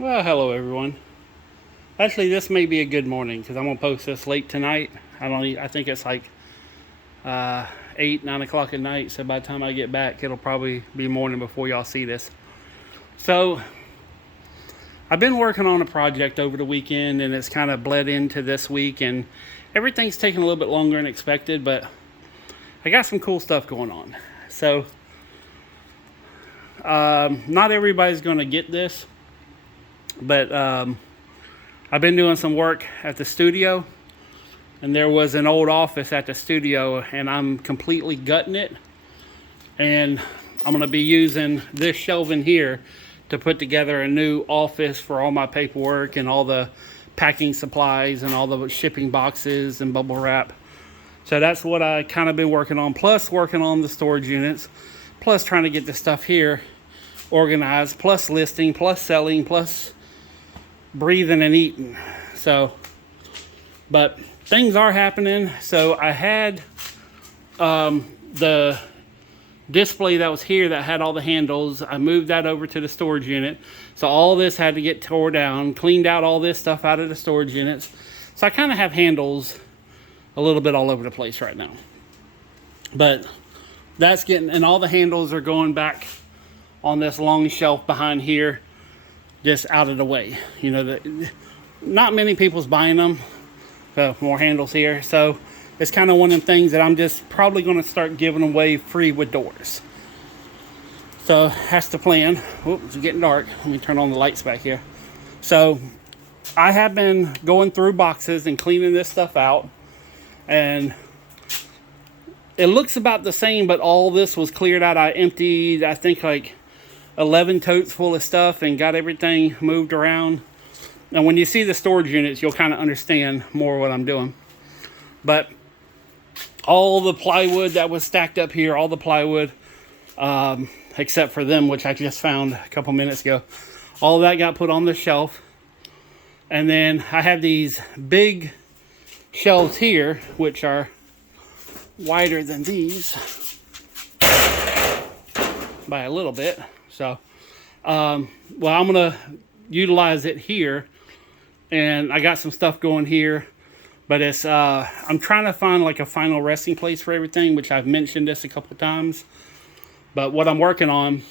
Well, hello everyone. Actually, this may be a good morning because I'm gonna post this late tonight. I think it's like 8, 9 o'clock at night. So by the time I get back, it'll probably be morning before y'all see this. So I've been working on a project over the weekend, and it's kind of bled into this week, and everything's taking a little bit longer than expected. But I got some cool stuff going on. So not everybody's gonna get this, but I've been doing some work at the studio, and there was an old office at the studio, and I'm completely gutting it, and I'm going to be using this shelving here to put together a new office for all my paperwork and all the packing supplies and all the shipping boxes and bubble wrap. So that's what I kind of been working on, plus working on the storage units, plus trying to get the stuff here organized, plus listing, plus selling, plus breathing and eating. So, but things are happening. So I had the display that was here that had all the handles. I moved that over to the storage unit. So all this had to get tore down, cleaned out all this stuff out of the storage units. So I kind of have handles a little bit all over the place right now. But that's getting, and all the handles are going back on this long shelf behind here, just out of the way. You know, not many people's buying them. So more handles here. So it's kind of one of them things that I'm just probably going to start giving away free with doors. So that's the plan. Oops, it's getting dark. Let me turn on the lights back here. So I have been going through boxes and cleaning this stuff out, and it looks about the same, but all this was cleared out. I emptied, I think, like 11 totes full of stuff and got everything moved around. And when you see the storage units, you'll kind of understand more what I'm doing. But all the plywood that was stacked up here, all the plywood, except for them, which I just found a couple minutes ago, all that got put on the shelf. And then I have these big shelves here, which are wider than these by a little bit. So, well, I'm going to utilize it here, and I got some stuff going here, but it's, I'm trying to find like a final resting place for everything, which I've mentioned this a couple of times. But what I'm working on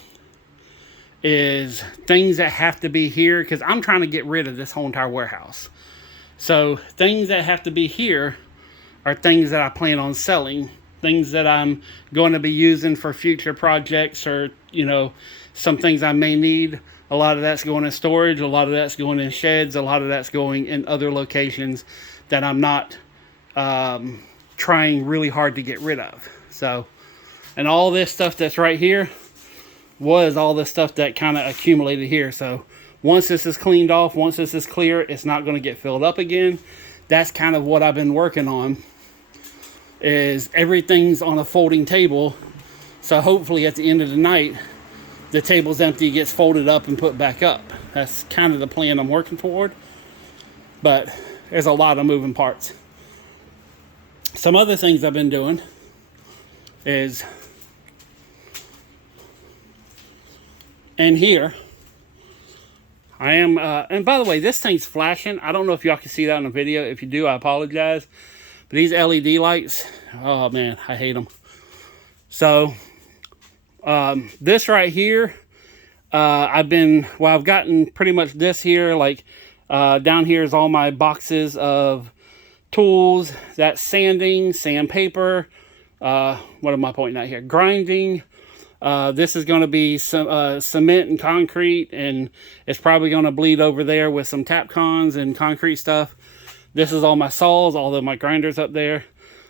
is things that have to be here, because I'm trying to get rid of this whole entire warehouse. So things that have to be here are things that I plan on selling, things that I'm going to be using for future projects, or, you know, some things I may need. A lot of that's going in storage, a lot of that's going in sheds, a lot of that's going in other locations that I'm not trying really hard to get rid of. So, and all this stuff that's right here was all the stuff that kind of accumulated here. So once this is cleaned off, once this is clear, it's not going to get filled up again. That's kind of what I've been working on, is everything's on a folding table. So hopefully at the end of the night, the table's empty, gets folded up and put back up. That's kind of the plan I'm working toward. But there's a lot of moving parts. Some other things I've been doing is, in here, I am, and by the way, this thing's flashing. I don't know if y'all can see that in the video. If you do, I apologize. But these LED lights, oh man, I hate them. So, this right here, I've gotten pretty much this here, like, down here is all my boxes of tools. That's sanding, sandpaper, what am I pointing out here? Grinding. This is going to be some cement and concrete, and it's probably going to bleed over there with some Tapcons and concrete stuff. This is all my saws, all of my grinders up there.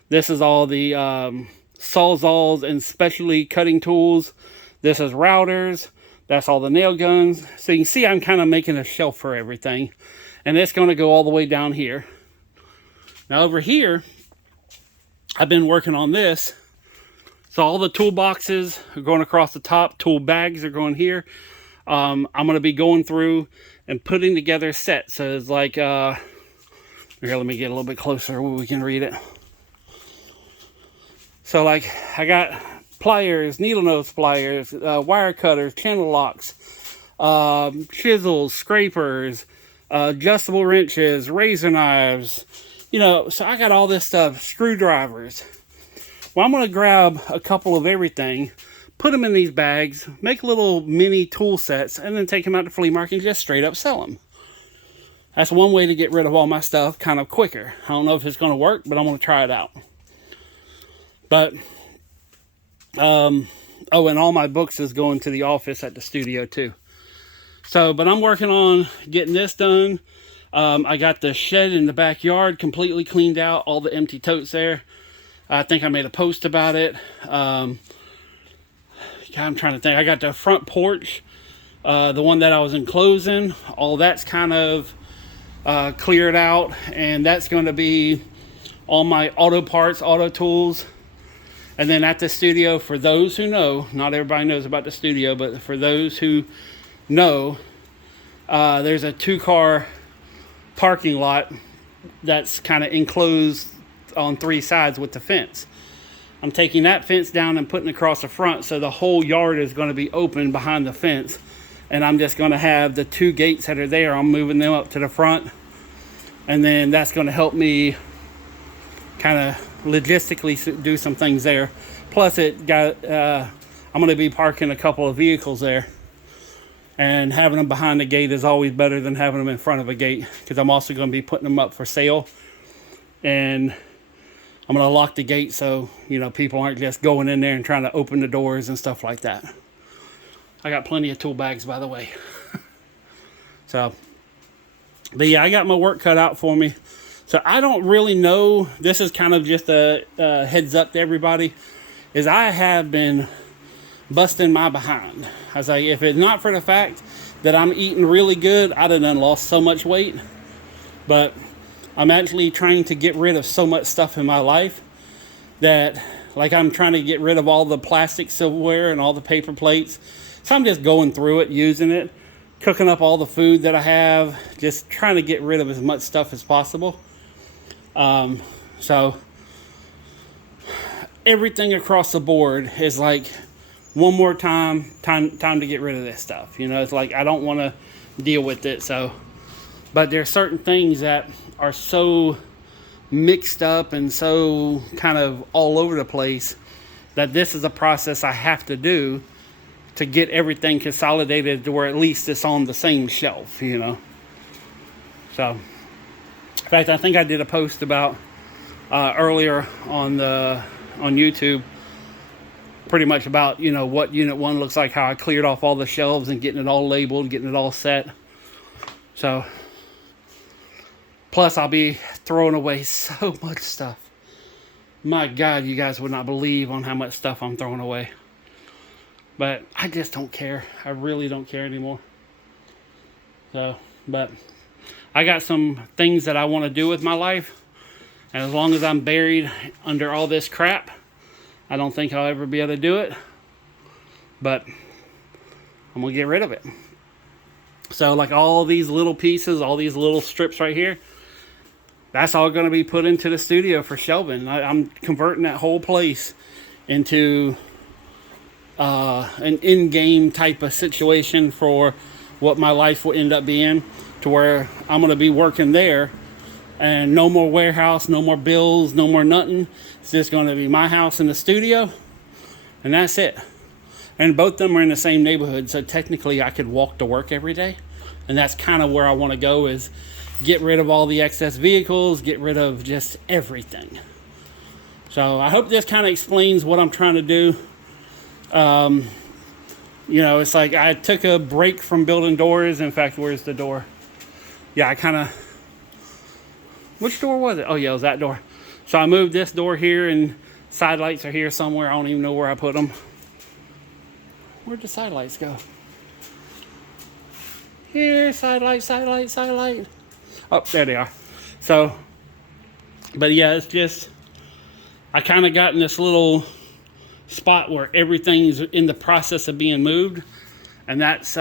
This is all the sawzalls and specialty cutting tools. This is routers. That's all the nail guns. So you can see I'm kind of making a shelf for everything. And it's going to go all the way down here. Now over here, I've been working on this. So all the toolboxes are going across the top. Tool bags are going here. I'm going to be going through and putting together sets. So it's like, here, let me get a little bit closer where we can read it. So like, I got pliers, needle nose pliers, wire cutters, channel locks, chisels, scrapers, adjustable wrenches, razor knives, you know, so I got all this stuff, screwdrivers. Well, I'm going to grab a couple of everything, put them in these bags, make little mini tool sets, and then take them out to flea market and just straight up sell them. That's one way to get rid of all my stuff kind of quicker. I don't know if it's going to work, but I'm going to try it out. But, oh, and all my books is going to the office at the studio too. So, but I'm working on getting this done. I got the shed in the backyard completely cleaned out, all the empty totes there. I think I made a post about it. I'm trying to think. I got the front porch, the one that I was enclosing. All that's kind of cleared out, and that's going to be all my auto parts, auto tools. And then at the studio, for those who know, not everybody knows about the studio, but for those who know, there's a 2-car parking lot that's kind of enclosed on 3 sides with the fence. I'm taking that fence down and putting it across the front, so the whole yard is going to be open behind the fence, and I'm just going to have the 2 gates that are there, I'm moving them up to the front, and then that's going to help me kind of logistically do some things there. Plus I'm going to be parking a couple of vehicles there, and having them behind the gate is always better than having them in front of a gate, because I'm also going to be putting them up for sale, and I'm going to lock the gate so, you know, people aren't just going in there and trying to open the doors and stuff like that. I got plenty of tool bags, by the way. So, but yeah, I got my work cut out for me. So I don't really know. This is kind of just a heads up to everybody. Is I have been busting my behind. I was like, if it's not for the fact that I'm eating really good, I'd have done lost so much weight. But I'm actually trying to get rid of so much stuff in my life that, like, I'm trying to get rid of all the plastic silverware and all the paper plates. So I'm just going through it, using it, cooking up all the food that I have, just trying to get rid of as much stuff as possible. So everything across the board is like, one more time to get rid of this stuff. You know, it's like, I don't want to deal with it. So, but there are certain things that are so mixed up and so kind of all over the place that this is a process I have to do to get everything consolidated to where at least it's on the same shelf, you know. So, in fact, I think I did a post about earlier on YouTube, pretty much about, you know, what Unit 1 looks like, how I cleared off all the shelves and getting it all labeled, getting it all set. So, plus I'll be throwing away so much stuff. My God, you guys would not believe on how much stuff I'm throwing away. But I just don't care. I really don't care anymore. So, but I got some things that I want to do with my life. And as long as I'm buried under all this crap, I don't think I'll ever be able to do it. But I'm going to get rid of it. So, like, all these little pieces, all these little strips right here, that's all going to be put into the studio for shelving. I'm converting that whole place into an in-game type of situation for what my life will end up being, to where I'm going to be working there, and no more warehouse, no more bills, no more nothing. It's just going to be my house and the studio, and that's it. And both of them are in the same neighborhood, so technically I could walk to work every day. And that's kind of where I want to go, is get rid of all the excess vehicles, get rid of just everything. So I hope this kind of explains what I'm trying to do. You know, it's like I took a break from building doors. In fact, where's the door? Yeah, I kind of... Which door was it? Oh, yeah, it was that door. So I moved this door here, and side lights are here somewhere. I don't even know where I put them. Where'd the side lights go? Here, side light, side light, side light. Oh, there they are. So, but yeah, it's just, I kind of got in this little spot where everything's in the process of being moved. And that's,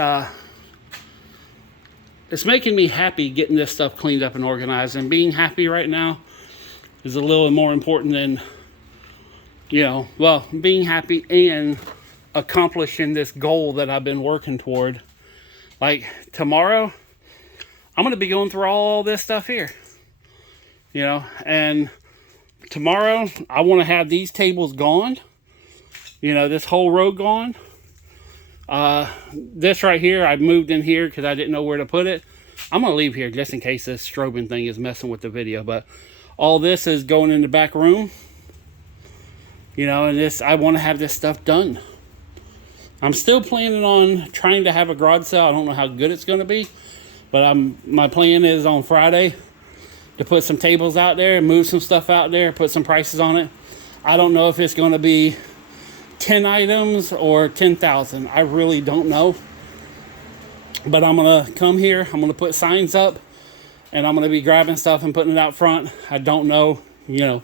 it's making me happy getting this stuff cleaned up and organized. And being happy right now is a little more important than, you know, well, being happy and accomplishing this goal that I've been working toward Like tomorrow, I'm going to be going through all this stuff here, you know, and tomorrow I want to have these tables gone, you know, this whole row gone. This right here, I moved in here because I didn't know where to put it. I'm going to leave here just in case this strobing thing is messing with the video, but all this is going in the back room, you know, and this, I want to have this stuff done. I'm still planning on trying to have a garage sale. I don't know how good it's going to be, but my plan is on Friday to put some tables out there, move some stuff out there, put some prices on it. I don't know if it's going to be 10 items or 10,000. I really don't know. But I'm going to come here. I'm going to put signs up, and I'm going to be grabbing stuff and putting it out front. I don't know, you know,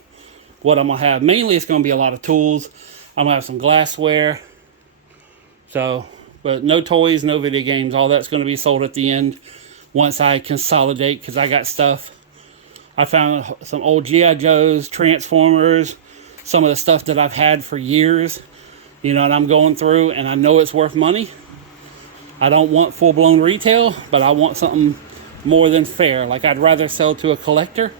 what I'm going to have. Mainly, it's going to be a lot of tools. I'm going to have some glassware. So, but no toys, no video games. All that's going to be sold at the end once I consolidate, because I got stuff. I found some old G.I. Joes, Transformers, some of the stuff that I've had for years, you know, and I'm going through, and I know it's worth money. I don't want full-blown retail, but I want something more than fair. Like, I'd rather sell to a collector,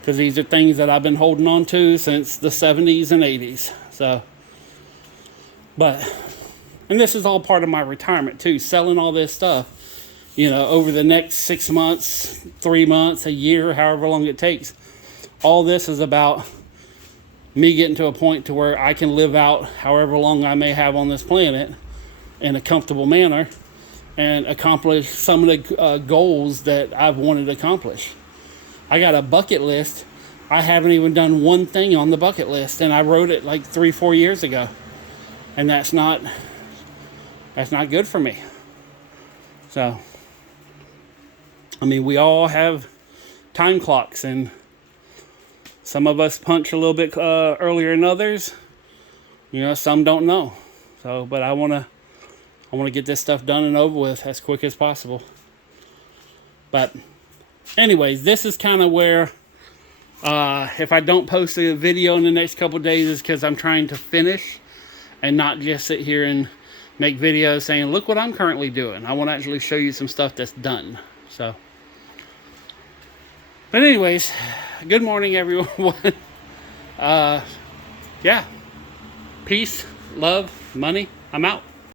because these are things that I've been holding on to since the 70s and 80s. So, but, and this is all part of my retirement too, selling all this stuff, you know, over the next 6 months, 3 months, a year, however long it takes. All this is about me getting to a point to where I can live out however long I may have on this planet in a comfortable manner and accomplish some of the goals that I've wanted to accomplish. I got a bucket list. I haven't even done one thing on the bucket list, and I wrote it like 3-4 years ago, and that's not good for me. So, I mean, we all have time clocks, and some of us punch a little bit earlier than others. You know, some don't know. So, but I want to get this stuff done and over with as quick as possible. But anyways, this is kind of where, if I don't post a video in the next couple days, is because I'm trying to finish and not just sit here and make videos saying, look what I'm currently doing. I want to actually show you some stuff that's done. So, but anyways, good morning, everyone. Yeah. Peace, love, money. I'm out.